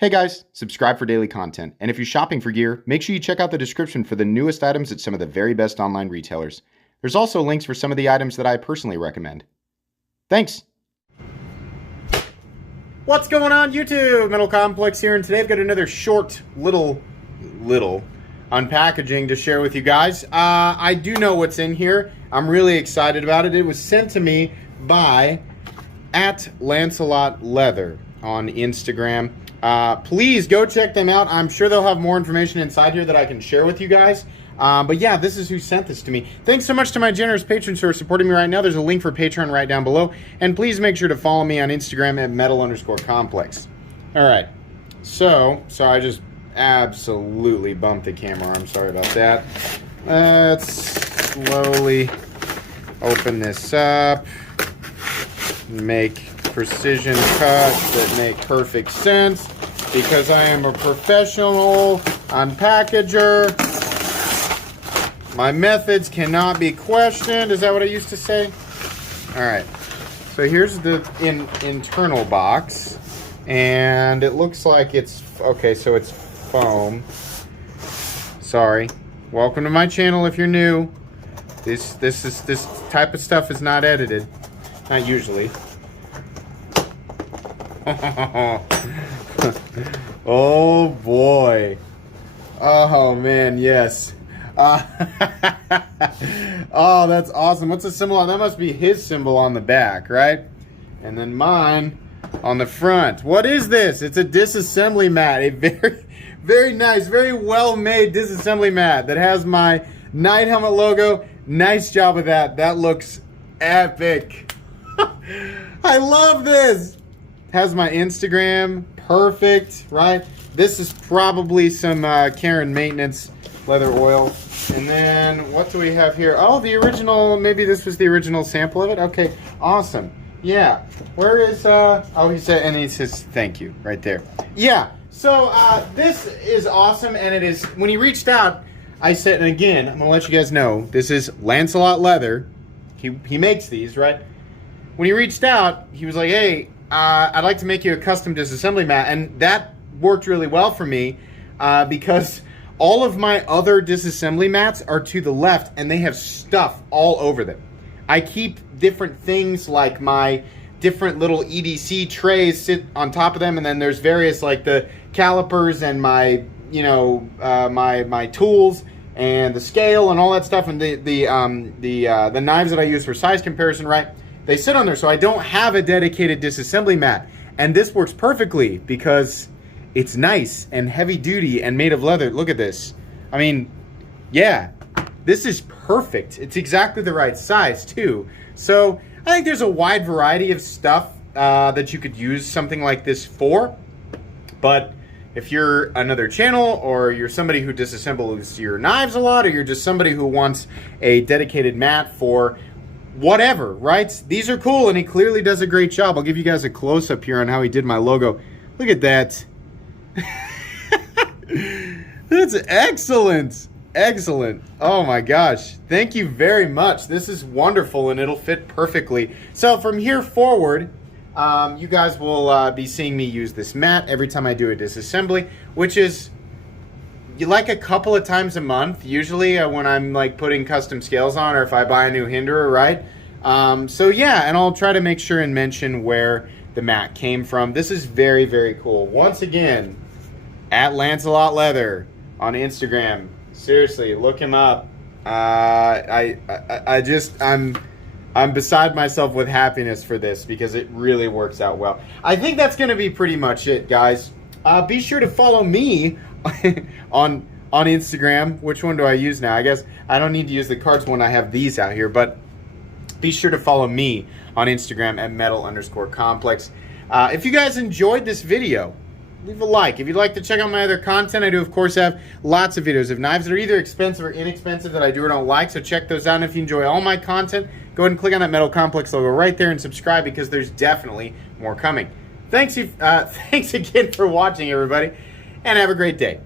Hey guys, subscribe for daily content, and if you're shopping for gear, make sure you check out the description for the newest items at some of the very best online retailers. There's also links for some of the items that I personally recommend. Thanks! What's going on YouTube? Metal Complex here, and today I've got another short little unpackaging to share with you guys. I do know what's in here. I'm really excited about it. It was sent to me by @Lancelot_Leather on Instagram. Please go check them out. I'm sure they'll have more information inside here that I can share with you guys. But yeah, this is who sent this to me. Thanks so much to my generous patrons who are supporting me right now. There's a link for Patreon right down below. And please make sure to follow me on Instagram at metal_complex. Alright, so I just absolutely bumped the camera. I'm sorry about that. Let's slowly open this up. Make precision cuts that make perfect sense because I am a professional unpackager. My methods cannot be questioned. Is that what I used to say? All right. So here's the internal box, and it looks like it's okay. So it's foam. Sorry. Welcome to my channel. If you're new, this type of stuff is not edited. Not usually. Oh boy. Oh man, yes. Oh, that's awesome. What's the symbol on that? Must be his symbol on the back, right? And then mine on the front. What is this? It's a disassembly mat. A very nice, very well made disassembly mat that has my Night Helmet logo. Nice job with that. That looks epic. I love this. Has my Instagram, perfect, right? This is probably some care and maintenance leather oil. And then what do we have here? Oh, the original, maybe this was the original sample of it. Okay, awesome. Yeah, where is, oh, he said, and he says thank you right there. Yeah, so this is awesome, and it is, when he reached out, I said, and again, I'm gonna let you guys know, this is Lancelot Leather. He makes these, right? When he reached out, he was like, hey, I'd like to make you a custom disassembly mat, and that worked really well for me because all of my other disassembly mats are to the left, and they have stuff all over them. I keep different things like my different little EDC trays sit on top of them, and then there's various like the calipers and my, you know, my tools and the scale and all that stuff, and the knives that I use for size comparison, right? They sit on there, so I don't have a dedicated disassembly mat. And this works perfectly because it's nice and heavy duty and made of leather. Look at this. I mean, yeah, this is perfect. It's exactly the right size too. So I think there's a wide variety of stuff that you could use something like this for. But if you're another channel, or you're somebody who disassembles your knives a lot, or you're just somebody who wants a dedicated mat for whatever, right? These are cool, and he clearly does a great job. I'll give you guys a close-up here on how he did my logo. Look at that. That's excellent. Excellent. Oh my gosh. Thank you very much. This is wonderful, and it'll fit perfectly. So from here forward, you guys will be seeing me use this mat every time I do a disassembly, which is like a couple of times a month, usually when I'm like putting custom scales on, or if I buy a new hinderer, right? So yeah, and I'll try to make sure and mention where the mat came from. This is very, very cool. Once again, @Lancelot Leather on Instagram. Seriously, look him up. I'm beside myself with happiness for this because it really works out well. I think that's going to be pretty much it, guys. Be sure to follow me on Instagram. Which one do I use now? I guess I don't need to use the cards when I have these out here, but be sure to follow me on Instagram at metal_complex. If you guys enjoyed this video, leave a like. If you'd like to check out my other content, I do of course have lots of videos of knives that are either expensive or inexpensive that I do or don't like, so check those out. And if you enjoy all my content, go ahead and click on that Metal Complex logo right there and subscribe, because there's definitely more coming. Thanks again for watching, everybody, and have a great day.